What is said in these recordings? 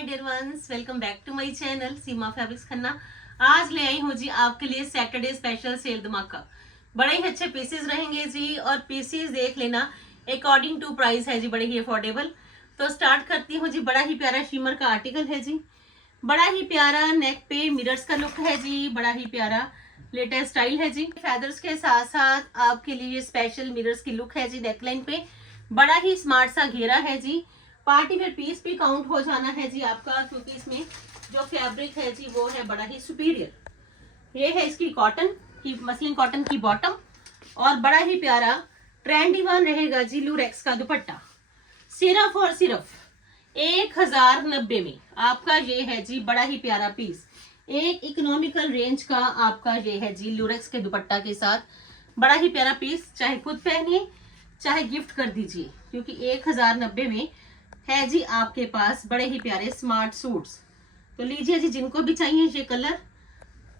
My dear ones, welcome back to my channel Seema fabrics Khanna. आज ले आई हूँ जी आपके लिए सैटरडे स्पेशल सेल धमाका। बड़े ही अच्छे पीसेस रहेंगे जी, और पीसेस देख लेना अकॉर्डिंग टू प्राइस है जी, बड़े ही अफोर्डेबल। तो स्टार्ट करती हूँ जी। बड़ा ही प्यारा शिमर का आर्टिकल है जी, बड़ा ही प्यारा नेक पे मिरर्स का लुक है जी, बड़ा ही प्यारा लेटेस्ट स्टाइल है जी। फेदर्स के साथ साथ आपके लिए स्पेशल मिरर्स की लुक है जी। नेकलाइन पे बड़ा ही स्मार्ट सा घेरा है जी। पार्टी वेयर पीस भी काउंट हो जाना है जी आपका, क्योंकि इसमें जो फैब्रिक है जी वो है बड़ा ही सुपीरियर। ये है इसकी कॉटन की, मसलिन कॉटन की बॉटम, और बड़ा ही प्यारा ट्रेंडी वन रहेगा जी लूरेक्स का दुपट्टा। सिर्फ और सिर्फ 1090 में आपका ये है जी बड़ा ही प्यारा पीस। एक इकोनॉमिकल रेंज का आपका ये है जी लूरेक्स के दुपट्टा के साथ बड़ा ही प्यारा पीस। चाहे खुद पहनिए चाहे गिफ्ट कर दीजिए, क्योंकि 1090 में है जी आपके पास बड़े ही प्यारे स्मार्ट सूट्स। तो लीजिए जी, जिनको भी चाहिए ये कलर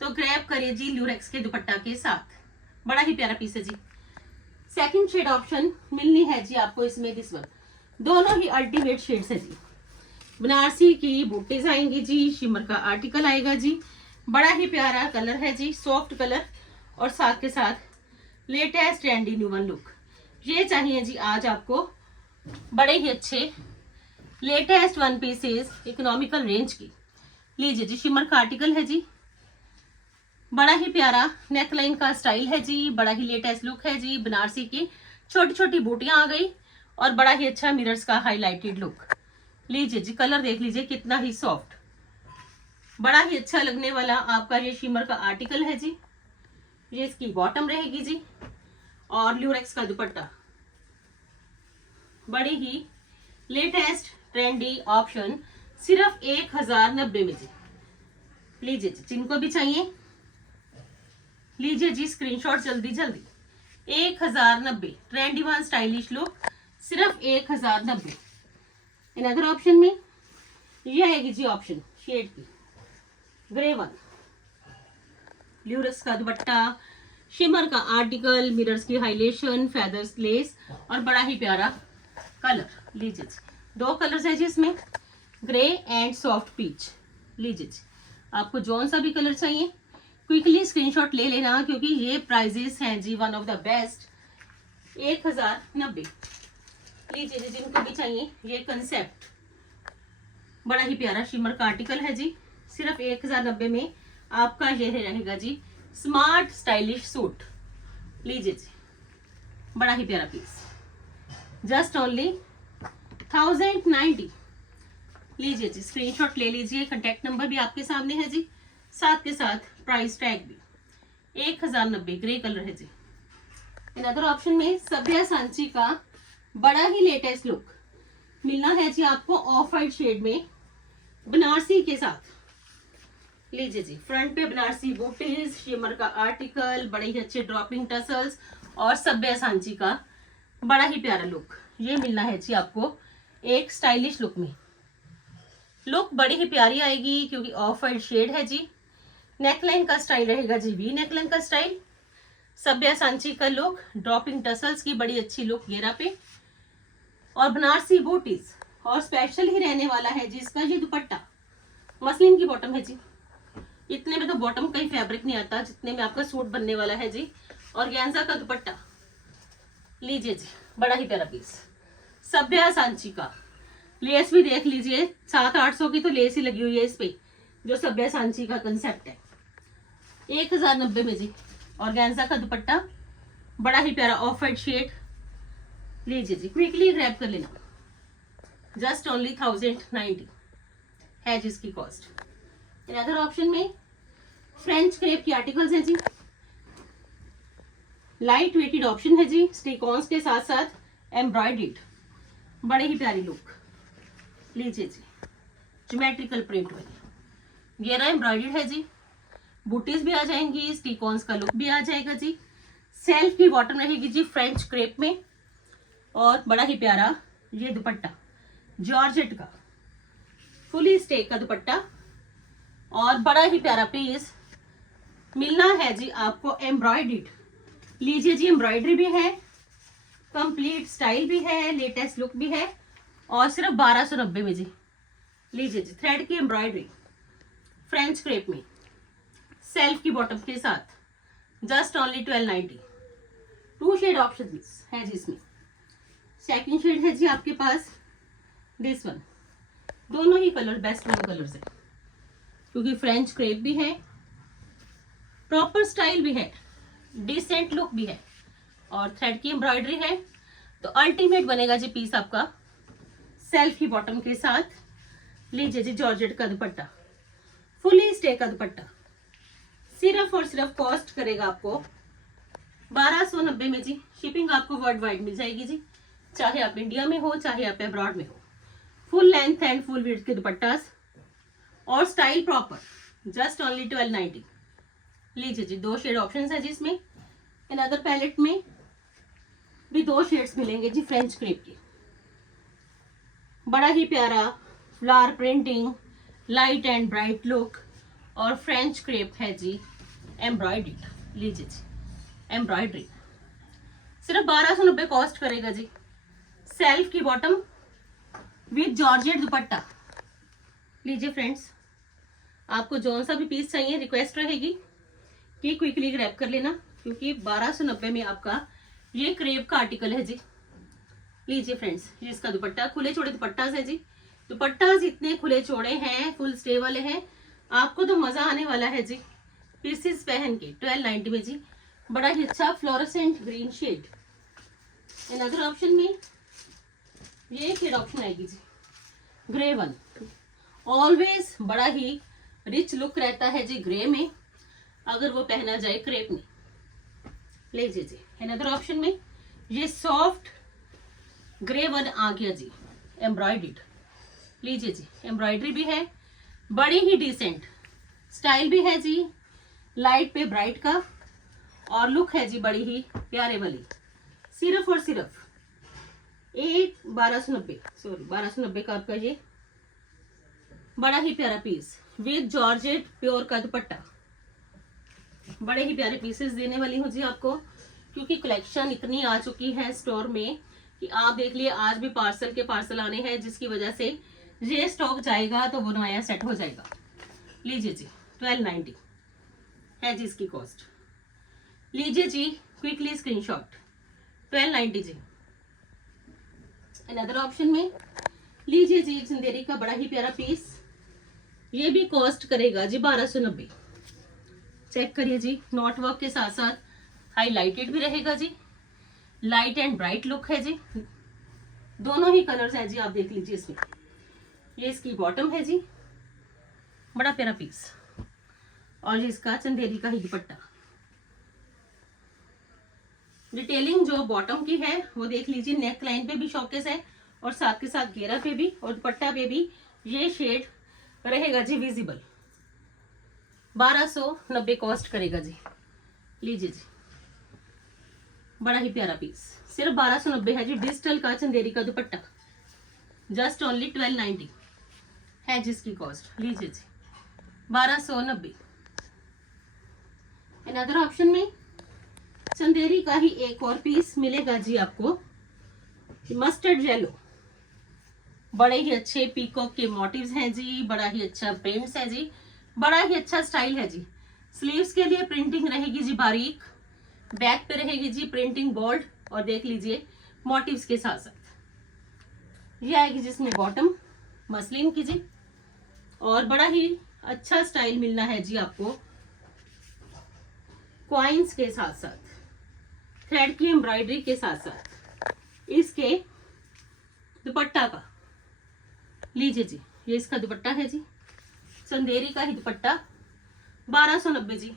तो ग्रैब करिए जी लूरेक्स के दुपट्टा के साथ। बड़ा ही प्यारा पीस है जी। सेकंड शेड ऑप्शन मिलनी है जी आपको इसमें, दिस वन। दोनों ही अल्टीमेट शेड्स है जी। बनारसी की बूटीज आएंगी जी, शिमर का आर्टिकल आएगा जी। बड़ा ही प्यारा कलर है जी, सॉफ्ट कलर, और साथ के साथ latest trendy new one look. ये चाहिए जी आज आपको बड़े ही अच्छे latest one pieces economical range की। लीजिए जी, शिमर का आर्टिकल है जी। बड़ा ही प्यारा नेकलाइन का स्टाइल है जी, बड़ा ही लेटेस्ट लुक है जी। बनारसी की छोटी छोटी बूटियां आ गई, और बड़ा ही अच्छा मिरर्स का हाईलाइटेड लुक। लीजिए जी, कलर देख लीजिए कितना ही सॉफ्ट, बड़ा ही अच्छा लगने वाला आपका ये शिमर का आर्टिकल है जी। ये इसकी बॉटम रहेगी जी, और ल्यूरेक्स का दुपट्टा। बड़ी ही लेटेस्ट ट्रेंडी ऑप्शन सिर्फ 1090 में जी। लीजिए जी, जिनको भी चाहिए लीजिए जी स्क्रीनशॉट जल्दी जल्दी। 1090 ट्रेंडी वन स्टाइलिश लुक, सिर्फ 1090। इन अदर ऑप्शन में ये आएगी जी ऑप्शन शेड की ग्रे वन, ल्यूरेक्स का दुपट्टा, शिमर का आर्टिकल, मिरर्स की हाइलाइटेशन, फेदर्स लेस, और बड़ा ही प्यारा कलर। लीजिए जी, दो कलर्स है जी इसमें, ग्रे एंड सॉफ्ट पीच। लीजिए जी, आपको जौन सा भी कलर चाहिए क्विकली स्क्रीनशॉट ले लेना, क्योंकि ये प्राइजेस हैं जी वन ऑफ द बेस्ट, 1090। लीजिए जी, जिनको भी चाहिए ये कंसेप्ट बड़ा ही प्यारा शिमर का आर्टिकल है जी। सिर्फ 1090 में आपका ये रहेगा जी स्मार्ट स्टाइलिश सूट। लीजिए जी, बड़ा ही प्यारा पीस, जस्ट ओनली 1090। लीजिए जी, स्क्रीनशॉट ले लीजिए। कांटेक्ट नंबर भी आपके सामने है जी, साथ के साथ प्राइस टैग भी। 1090 ग्रे कलर है जी। इन अदर ऑप्शन में सभ्या सांची का बड़ा ही लेटेस्ट लुक मिलना है जी आपको ऑफ वाइट शेड में बनारसी के साथ। लीजिए जी, फ्रंट पे बनारसी बूटीज, शिमर का आर्टिकल, बड़े ही अच्छे ड्रॉपिंग टसल्स, और सभ्या सांची का बड़ा ही प्यारा लुक। ये मिलना है जी आपको एक स्टाइलिश लुक में। लुक बड़ी ही प्यारी आएगी, क्योंकि ऑफ वाइट शेड है जी। नेकलाइन का स्टाइल रहेगा जी वी नेकलाइन का स्टाइल। सभ्या सांची का लुक, ड्रॉपिंग टसल्स की बड़ी अच्छी लुक घेरा पे, और बनारसी बूटीज, और स्पेशल ही रहने वाला है जी इसका ये दुपट्टा। मसलिन की बॉटम है जी। इतने में तो बॉटम का ही फैब्रिक नहीं आता जितने में आपका सूट बनने वाला है जी, और गेंजा का दुपट्टा। लीजिए जी, बड़ा ही प्यारा पीस, सभ्या सांची का। लेस भी देख लीजिए, 700-800 की तो लेस ही लगी हुई है इस पे, जो सभ्या सांची का कंसेप्ट है। 1090 में जी, और गेंजा का दुपट्टा, बड़ा ही प्यारा ऑफ वाइट शेड। लीजिए जी, क्विकली ग्रैब कर लेना, जस्ट ओनली 1090 है जिसकी कॉस्ट। इन अदर ऑप्शन में फ्रेंच क्रेप की आर्टिकल्स हैं जी। लाइट वेटेड ऑप्शन है जी, स्टिकॉन्स के साथ साथ एम्ब्रॉयडर्ड, बड़े ही प्यारी लुक। लीजिए जी, ज्योमेट्रिकल प्रिंट वाली घेरा एम्ब्रॉयडर्ड है जी। बूटीज भी आ जाएंगी, स्टिकॉन्स का लुक भी आ जाएगा जी। सेल्फ की बॉटम रहेगी जी फ्रेंच क्रेप में, और बड़ा ही प्यारा ये दुपट्टा जॉर्जेट का, फुली स्टेक का दुपट्टा, और बड़ा ही प्यारा पीस मिलना है जी आपको एम्ब्रॉयडर्ड। लीजिए जी, एम्ब्रॉयडरी भी है, कंप्लीट स्टाइल भी है, लेटेस्ट लुक भी है, और सिर्फ 1290 में जी। लीजिए जी, थ्रेड की एम्ब्रॉयडरी फ्रेंच क्रेप में, सेल्फ की बॉटम के साथ, जस्ट ओनली 1290। 2 शेड ऑप्शन है जी इसमें। सेकंड शेड है जी आपके पास दिस वन। दोनों ही कलर बेस्ट दोनों कलर्स है, क्योंकि फ्रेंच क्रेप भी है, प्रॉपर स्टाइल भी है, डिसेंट लुक भी है, और थ्रेड की एम्ब्रॉयडरी है। तो अल्टीमेट बनेगा जी पीस आपका सेल्फ की बॉटम के साथ। लीजिए जी, जॉर्जेट का दुपट्टा, फुली स्टे का दुपट्टा, सिर्फ और सिर्फ कॉस्ट करेगा आपको 1290 में जी। शिपिंग आपको वर्ल्ड वाइड मिल जाएगी जी, चाहे आप इंडिया में हो चाहे आप अब्रॉड में हो। Full length and full width के दुपट्टास और स्टाइल प्रॉपर, जस्ट ओनली 1290। लीजिए जी, 2 शेड ऑप्शन है जी इसमें। इन अदर पैलेट में भी 2 शेड्स मिलेंगे जी फ्रेंच क्रेप के। बड़ा ही प्यारा flower printing, light and bright look, और फ्रेंच क्रेप है जी एम्ब्रॉयडरी। लीजिए जी, एम्ब्रॉयडरी सिर्फ 1290 कॉस्ट करेगा जी। सेल्फ की बॉटम विद जॉर्जेट दुपट्टा। लीजिए फ्रेंड्स, आपको जौन सा भी पीस चाहिए रिक्वेस्ट रहेगी कि क्विकली ग्रैब कर लेना, क्योंकि 1290 में आपका ये क्रेप का आर्टिकल है जी। लीजिए फ्रेंड्स, ये इसका दुपट्टा, खुले चौड़े दुपट्टास है जी। दुपट्टास इतने खुले चौड़े हैं, फुल स्टे वाले हैं, आपको तो मजा आने वाला है जी पीसेस पहन के। 1290 में जी, बड़ा ही अच्छा फ्लोरोसेंट ग्रीन शेड। इन अदर ऑप्शन में ये शेड ऑप्शन आएगी जी ग्रे वन। ऑलवेज बड़ा ही रिच लुक रहता है जी ग्रे में, अगर वो पहना जाए क्रेप में। लीजिए जी, इन अदर ऑप्शन में ये सॉफ्ट ग्रे वन आ गया जी, एम्ब्रॉयडर्ड। लीजिए जी, एम्ब्रॉयडरी भी है, बड़ी ही डिसेंट स्टाइल भी है जी, लाइट पे ब्राइट का, और लुक है जी बड़ी ही प्यारे वाली। सिर्फ और सिर्फ 1290 का आपका ये बड़ा ही प्यारा पीस विद जॉर्जेट प्योर का दुपट्टा। बड़े ही प्यारे पीसेस देने वाली हूँ जी आपको, क्योंकि कलेक्शन इतनी आ चुकी है स्टोर में कि आप देख लिए आज भी पार्सल के पार्सल आने हैं, जिसकी वजह से ये स्टॉक जाएगा तो वो नया सेट हो जाएगा। लीजिए जी, 1290 है जी इसकी कॉस्ट। लीजिए जी, क्विकली स्क्रीनशॉट, 1290 जी। इन अदर ऑप्शन में लीजिए जी, चंदेरी का बड़ा ही प्यारा पीस, ये भी कॉस्ट करेगा जी 1290। चेक करिए जी, नॉट वर्क के साथ साथ हाईलाइटेड भी रहेगा जी, लाइट एंड ब्राइट लुक है जी। दोनों ही कलर्स है जी, आप देख लीजिए इसमें। ये इसकी बॉटम है जी, बड़ा प्यारा पीस, और ये इसका चंदेरी का ही दुपट्टा। डिटेलिंग जो बॉटम की है वो देख लीजिए, नेक लाइन पे भी शॉकेस है, और साथ के साथ घेरा पे भी और दुपट्टा पे भी ये शेड रहेगा जी विजिबल। 1290 कॉस्ट करेगा जी। लीजिए जी, बड़ा ही प्यारा पीस, सिर्फ 1290 है जी। डिजिटल का चंदेरी का दुपट्टा, जस्ट ओनली 1290 है जिसकी कॉस्ट। लीजिए जी, 1290। इन अदर ऑप्शन में चंदेरी का ही एक और पीस मिलेगा जी आपको, मस्टर्ड येलो। बड़े ही अच्छे पीकॉक के मोटिव्स हैं जी, बड़ा ही अच्छा प्रिंट्स है जी, बड़ा ही अच्छा स्टाइल है जी। स्लीव्स के लिए प्रिंटिंग रहेगी जी बारीक, बैक पे रहेगी जी प्रिंटिंग बोल्ड, और देख लीजिए मोटिव्स के साथ साथ ये आएगी जिसमें बॉटम मसलिन की जी, और बड़ा ही अच्छा स्टाइल मिलना है जी आपको कॉइन्स के साथ साथ, थ्रेड की एम्ब्रॉयडरी के साथ साथ इसके दुपट्टा का। लीजिए जी, ये इसका दुपट्टा है जी, चंदेरी का ही दुपट्टा, 1290 जी।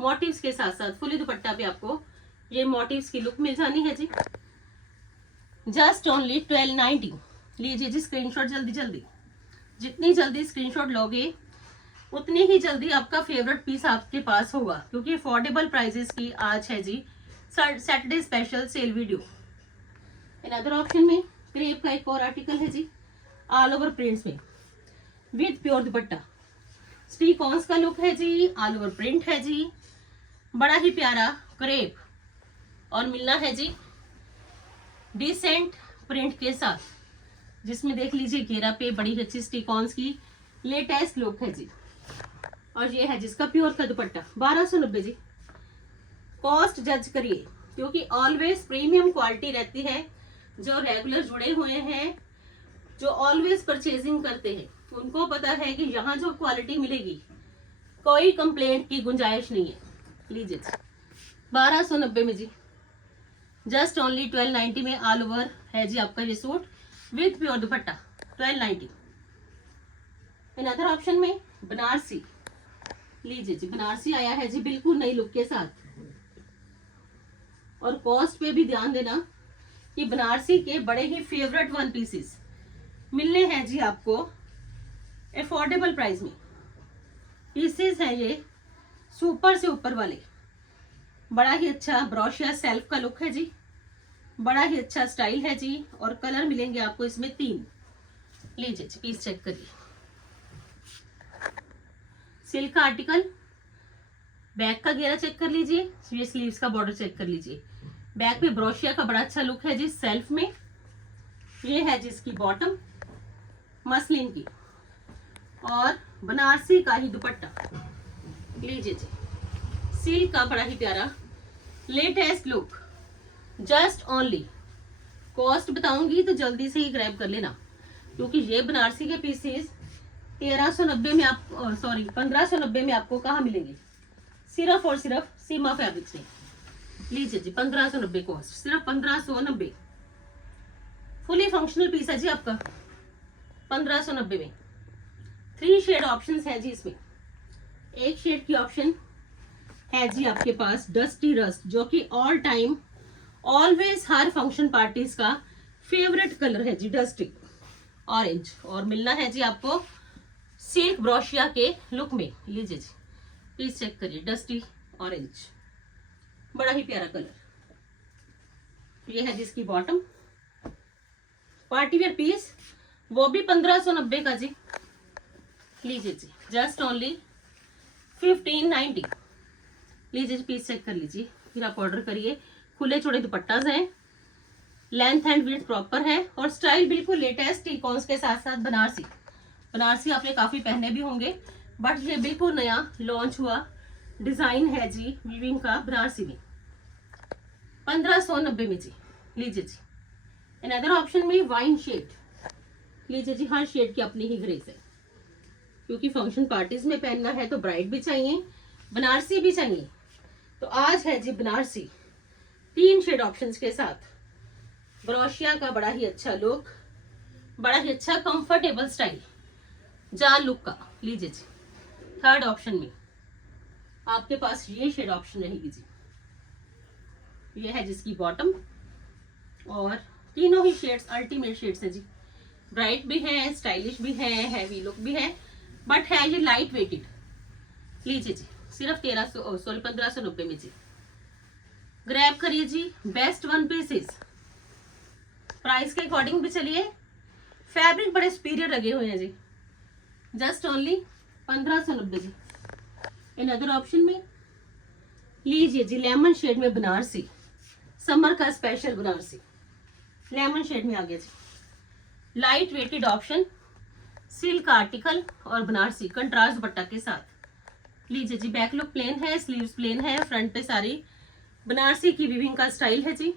मोटिव्स के साथ साथ फुली दुपट्टा पे आपको ये मोटिव्स की लुक मिल जानी है जी, जस्ट ओनली 1290। लीजिए जी, स्क्रीनशॉट जल्दी जल्दी, जितनी जल्दी स्क्रीनशॉट लोगे उतनी ही जल्दी आपका फेवरेट पीस आपके पास होगा, क्योंकि अफोर्डेबल प्राइजेस की आज है जी Saturday special sale video. In other option में क्रेप का एक और आर्टिकल है जी, ऑल ओवर प्रिंट्स में विद प्योर दुपट्टा। स्टिकॉन्स का लुक है जी, ऑल ओवर प्रिंट है जी, बड़ा ही प्यारा क्रेप, और मिलना है जी डिसेंट प्रिंट के साथ। जिसमें देख लीजिए घेरा पे बड़ी अच्छी स्टिकॉन्स की लेटेस्ट लुक है जी। और ये है जिसका प्योर का दुपट्टा 1290 जी। कॉस्ट जज करिए, क्योंकि ऑलवेज प्रीमियम क्वालिटी रहती है। जो रेगुलर जुड़े हुए हैं, जो ऑलवेज परचेजिंग करते हैं, उनको पता है कि यहाँ जो क्वालिटी मिलेगी कोई कंप्लेंट की गुंजाइश नहीं है। लीजिए 1290 में जी, जस्ट ओनली 1290 में ऑल ओवर है जी आपका ये suit with pure dupatta 1290। In other option में बनारसी, लीजिए जी बनारसी आया है जी बिल्कुल नई लुक के साथ। और कॉस्ट पे भी ध्यान देना कि बनारसी के बड़े ही फेवरेट वन पीसेस मिलने हैं जी आपको अफोर्डेबल प्राइस में। पीसेस हैं ये सुपर से ऊपर वाले। बड़ा ही अच्छा ब्रोशिया सेल्फ का लुक है जी, बड़ा ही अच्छा स्टाइल है जी। और कलर मिलेंगे आपको इसमें 3। लीजिए जी पीस चेक करिए। सिल्क का आर्टिकल, बैक का घेरा चेक कर लीजिए, ये स्लीव्स का बॉर्डर चेक कर लीजिए। बैक पे ब्रोशिया का बड़ा अच्छा लुक है जी सेल्फ में। ये है जिसकी बॉटम मसलिन की और बनारसी का ही दुपट्टा। लीजिए जी सिल्क का बड़ा ही प्यारा latest look, just only. Cost बताऊंगी तो जल्दी से ही ग्रैब कर लेना, क्योंकि ये बनारसी के पीसेस 1390 में आप 1590 में आपको कहाँ मिलेंगे? सिर्फ और सिर्फ सीमा फैब्रिक्स में। लीजिए जी 1590 कॉस्ट, सिर्फ 1590। फुली फंक्शनल पीस है जी आपका 1590 में। 3 शेड ऑप्शंस है जी इसमें। एक शेड की ऑप्शन है जी आपके पास डस्टी रस्ट, जो कि ऑल टाइम ऑलवेज हर फंक्शन पार्टीज का फेवरेट कलर है जी, डस्टी ऑरेंज। और मिलना है जी आपको सिल्क ब्रोशिया के लुक में। लीजिए जी प्लीज चेक करिए, डस्टी ऑरेंज, बड़ा ही प्यारा कलर। ये है जिसकी बॉटम, पार्टीवेयर पीस, वो भी 1590 का जी। लीजिए जी जस्ट ओनली 1590। लीजिए जी पीस चेक कर लीजिए, फिर आप ऑर्डर करिए। खुले चौड़े दुपट्टाज हैं, लेंथ एंड विड्थ प्रॉपर है और स्टाइल बिल्कुल लेटेस्ट टिकॉन्स के साथ साथ बनारसी। बनारसी आपने काफी पहने भी होंगे, बट ये बिल्कुल नया लॉन्च हुआ डिजाइन है जी वीविंग का बनारसी में 1590 में जी। लीजिए जी इन अदर ऑप्शन में वाइन शेड। लीजिए जी हर शेड की अपनी ही ग्रेस है, क्योंकि फंक्शन पार्टीज में पहनना है तो ब्राइट भी चाहिए, बनारसी भी चाहिए। तो आज है जी बनारसी 3 शेड ऑप्शंस के साथ। ब्रोशिया का बड़ा ही अच्छा लुक, बड़ा ही अच्छा कंफर्टेबल स्टाइल, जान लुक का। लीजिए जी थर्ड ऑप्शन में आपके पास ये शेड ऑप्शन रहेगी जी। ये है जिसकी बॉटम और तीनों ही शेड्स अल्टीमेट शेड्स है जी। ब्राइट भी है, स्टाइलिश भी है, हैवी लुक भी है, बट है ये लाइट वेटेड। लीजिए जी सिर्फ 1590 में जी। ग्रैब करिए जी बेस्ट वन पीसेस। प्राइस के अकॉर्डिंग भी चलिए, फैब्रिक बड़े सुपीरियर लगे हुए हैं जी। जस्ट ओनली 1590 जी। इन अदर ऑप्शन में लीजिए जी लेमन शेड में बनारसी, समर का स्पेशल बनारसी लेमन शेड में आ गया जी। Light weighted option, silk article और बनारसी कंट्रास्ट दुपट्टा के साथ। लीजिए जी बैक लुक प्लेन है, स्लीव्स प्लेन है, फ्रंट पे सारी बनारसी की वीविंग का स्टाइल है जी।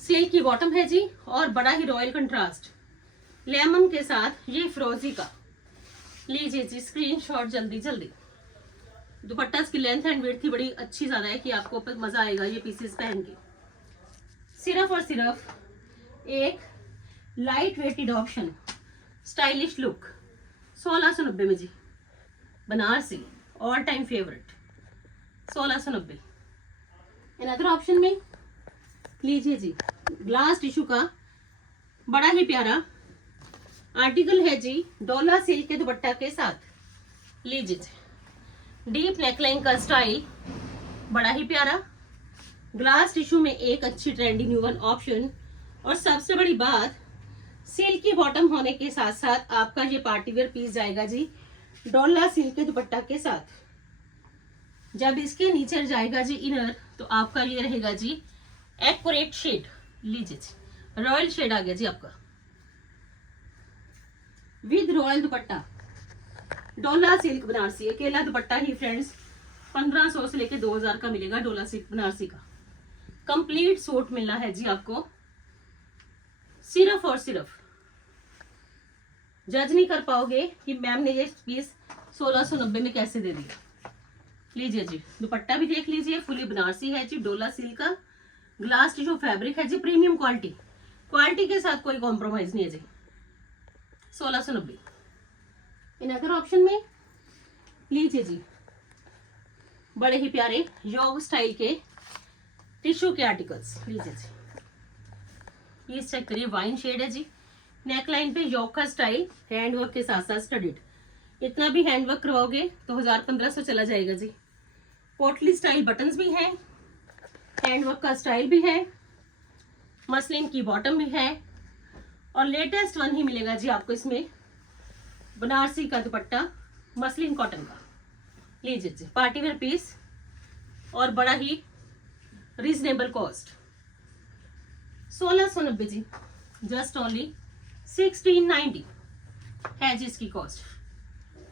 सिल्क की बॉटम है जी और बड़ा ही रॉयल कंट्रास्ट लेमन के साथ ये फिरोजी का। लीजिए जी स्क्रीनशॉट जल्दी जल्दी। दुपट्टा की लेंथ एंड विड्थ ही बड़ी अच्छी ज्यादा है कि आपको मजा आएगा ये पीसेस पहन के। सिर्फ और सिर्फ एक light weighted option, stylish look 1690 में जी। Banarasi all time favourite 1690। In other option में लीजिए जी ग्लास टिश्यू का बड़ा ही प्यारा आर्टिकल है जी, डोला सिल्क के दुपट्टा के साथ। लीजिए जी डीप नेकलाइन का स्टाइल, बड़ा ही प्यारा ग्लास टिश्यू में एक अच्छी ट्रेंडी न्यू वन ऑप्शन। और सबसे बड़ी बात, सिल्क की बॉटम होने के साथ साथ आपका ये पार्टीवेयर पीस जाएगा जी डोला सिल्क के दुपट्टा के साथ। जब इसके नीचे जाएगा जी इनर, तो आपका ये रहेगा जी एक्यूरेट शेड। लीजिए जी रॉयल शेड आ गया जी आपका विद रॉयल दुपट्टा, डोला सिल्क बनारसी, अकेला दुपट्टा ही फ्रेंड्स 1500 से लेके 2000 का मिलेगा। डोला सिल्क बनारसी का कंप्लीट सूट मिलना है जी आपको। सिर्फ और सिर्फ जज नहीं कर पाओगे कि मैम ने ये पीस 1690 में कैसे दे दिया। लीजिए जी, दुपट्टा भी देख लीजिए, फुली बनारसी है जी, डोला सिल्क का ग्लास टिश्यू फैब्रिक है जी, प्रीमियम क्वालिटी, क्वालिटी के साथ कोई कॉम्प्रोमाइज नहीं है जी। 1690। इन अदर ऑप्शन में लीजिए जी, बड़े ही प्यारे योग स्टाइल के टिश्यू के आर्टिकल्स। लीजिए जी, पीस चेक करिए, वाइन शेड है जी, नेकलाइन पे योग का स्टाइल, हैंडवर्क के साथ साथ स्टडीड। इतना भी हैंडवर्क करवाओगे तो 1000-1500 चला जाएगा जी। पोटली स्टाइल बटन्स भी हैं, हैंडवर्क का स्टाइल भी है, मसलिन की बॉटम भी है, और लेटेस्ट वन ही मिलेगा जी आपको इसमें, बनारसी का दुपट्टा मसलिन कॉटन का। लीजिए जी, पार्टी वेयर पीस और बड़ा ही रीजनेबल कॉस्ट 1690 जी, जस्ट ओनली 1690 है जी इसकी कॉस्ट।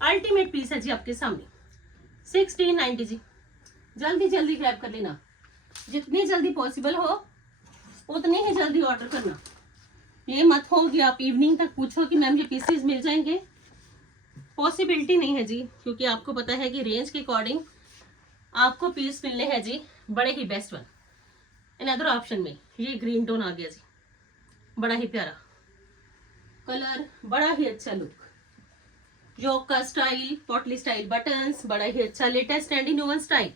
अल्टीमेट पीस है जी आपके सामने 1690 जी। जल्दी जल्दी ग्रैब कर लेना, जितनी जल्दी पॉसिबल हो उतनी ही जल्दी ऑर्डर करना। ये मत हो कि आप इवनिंग तक पूछो कि मैम ये पीसेस मिल जाएंगे, पॉसिबिलिटी नहीं है जी, क्योंकि आपको पता है कि रेंज के अकॉर्डिंग आपको पीस मिलने हैं जी बड़े ही best one. In other option में ये ग्रीन टोन आ गया जी, बड़ा ही प्यारा कलर, बड़ा ही अच्छा लुक, योग का स्टाइल, पॉटली स्टाइल बटन्स, बड़ा ही अच्छा latest trending new one style.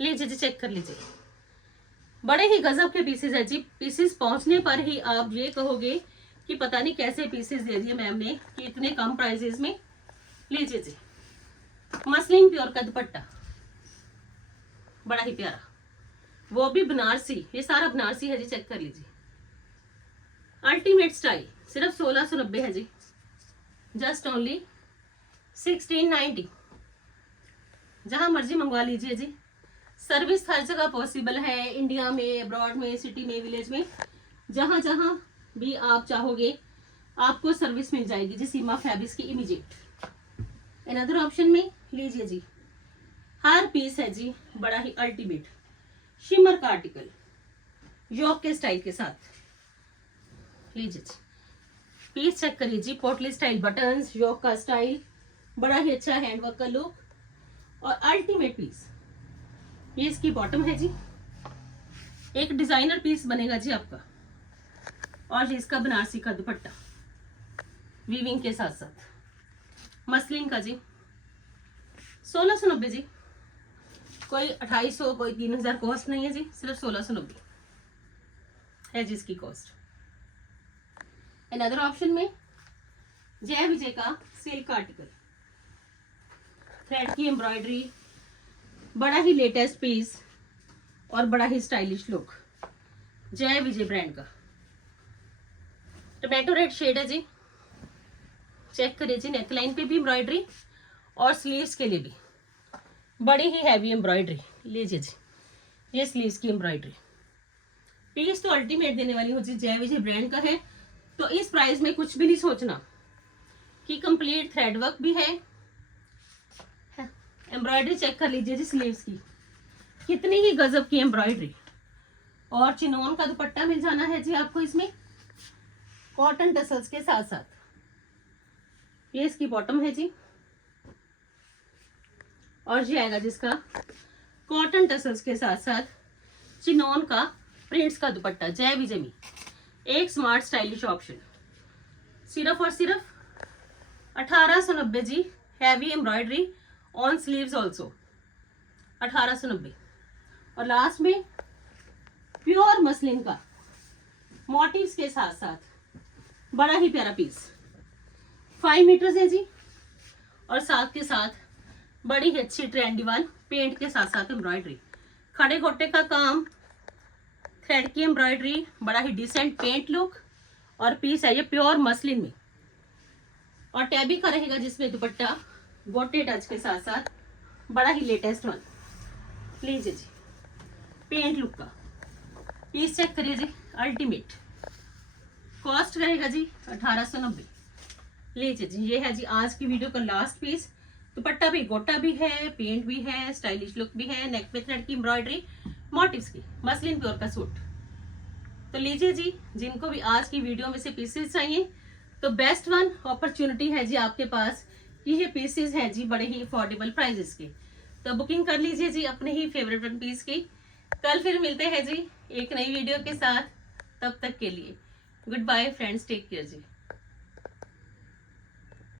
लीजिए जी, चेक कर लीजिए, बड़े ही गजब के पीसेस है जी। पीसेस पहुंचने पर ही आप ये कहोगे कि पता नहीं कैसे पीसेस दे दिए मैम ने कि इतने कम प्राइसेस में। लीजिए जी, मसलिन प्योर का दुपट्टा, बड़ा ही प्यारा, वो भी बनारसी, ये सारा बनारसी है जी, चेक कर लीजिए। अल्टीमेट स्टाइल सिर्फ 1690 है जी, जस्ट ओनली 1690। जहां मर्जी मंगवा लीजिए जी, सर्विस हर जगह पॉसिबल है, इंडिया में, अब्रॉड में, सिटी में, विलेज में, जहां जहां भी आप चाहोगे आपको सर्विस मिल जाएगी जी। सीमा फैब्रिक्स की इमीडिएट। अनदर ऑप्शन में लीजिए जी, हर पीस है जी बड़ा ही अल्टीमेट शिमर का आर्टिकल, योग के स्टाइल के साथ। लीजिए जी, पीस चेक करिए जी, पोटली स्टाइल बटन्स, योग का स्टाइल, बड़ा ही अच्छा हैंडवर्क का लुक और अल्टीमेट पीस। ये इसकी बॉटम है जी, एक डिजाइनर पीस बनेगा जी आपका, और इसका बनारसी का दुपट्टा वीविंग के साथ साथ, मसलिन का जी 1690 जी, कोई 2800 कोई 3000 कॉस्ट नहीं है जी, सिर्फ 1690 है जी इसकी कॉस्ट। अनदर ऑप्शन में जय विजय का सिल्क आर्टिकल, थ्रेड की एम्ब्रॉयडरी, बड़ा ही लेटेस्ट पीस और बड़ा ही स्टाइलिश लुक, जय विजय ब्रांड का टोमेटो रेड शेड है जी। चेक करिए जी, नेकलाइन पे भी एम्ब्रॉयडरी और स्लीव्स के लिए भी बड़ी ही हैवी एम्ब्रॉयडरी। लीजिए जी, ये स्लीव्स की एम्ब्रॉयडरी, पीस तो अल्टीमेट देने वाली हो जी, जय विजय ब्रांड का है। तो इस प्राइस में कुछ भी नहीं सोचना कि कंप्लीट थ्रेड वर्क भी है। एम्ब्रॉयडरी चेक कर लीजिए जी, स्लीव्स की कितनी ही गजब की एम्ब्रॉयडरी, और चिनोन का दुपट्टा मिल जाना है जी आपको इसमें कॉटन टसल्स के साथ साथ। ये इसकी बॉटम है जी, और ये आएगा जिसका कॉटन टसल्स के साथ साथ चिनोन का प्रिंट्स का दुपट्टा, जय विजय में एक स्मार्ट स्टाइलिश ऑप्शन, सिर्फ और सिर्फ 1890 जी। Heavy embroidery on sleeves also 1890, और लास्ट में प्योर मसलिन का मोटिव्स के साथ साथ बड़ा ही प्यारा पीस, 5 मीटर्स है जी, और साथ के साथ बड़ी ही अच्छी ट्रेंडी वन पेंट के साथ साथ एम्ब्रॉयडरी, खड़े गोटे का काम, थ्रेड की एम्ब्रॉयडरी, बड़ा ही डिसेंट पेंट लुक, और पीस है ये प्योर मसलिन में, और टैबी का रहेगा जिसमें दुपट्टा गोटे टच के साथ साथ, बड़ा ही लेटेस्ट वन। लीजिए जी, पेंट लुक का पीस चेक करिए जी, अल्टीमेट कॉस्ट रहेगा जी 1890। लीजिए जी, ये है जी आज की वीडियो का लास्ट पीस। दुपट्टा भी गोटा भी है, पेंट भी है, स्टाइलिश लुक भी है, नेक पे थ्रेड की एम्ब्रॉयडरी, मोटिव्स की, मसलिन प्योर का सूट। तो लीजिए जी, जिनको भी आज की वीडियो में से पीसेस चाहिए तो बेस्ट वन अपॉर्चुनिटी है जी आपके पास कि ये पीसेस हैं जी बड़े ही अफोर्डेबल प्राइजेस के। तो बुकिंग कर लीजिए जी अपने ही फेवरेट वन पीस की। कल फिर मिलते हैं जी एक नई वीडियो के साथ। तब तक के लिए goodbye friends, take care जी।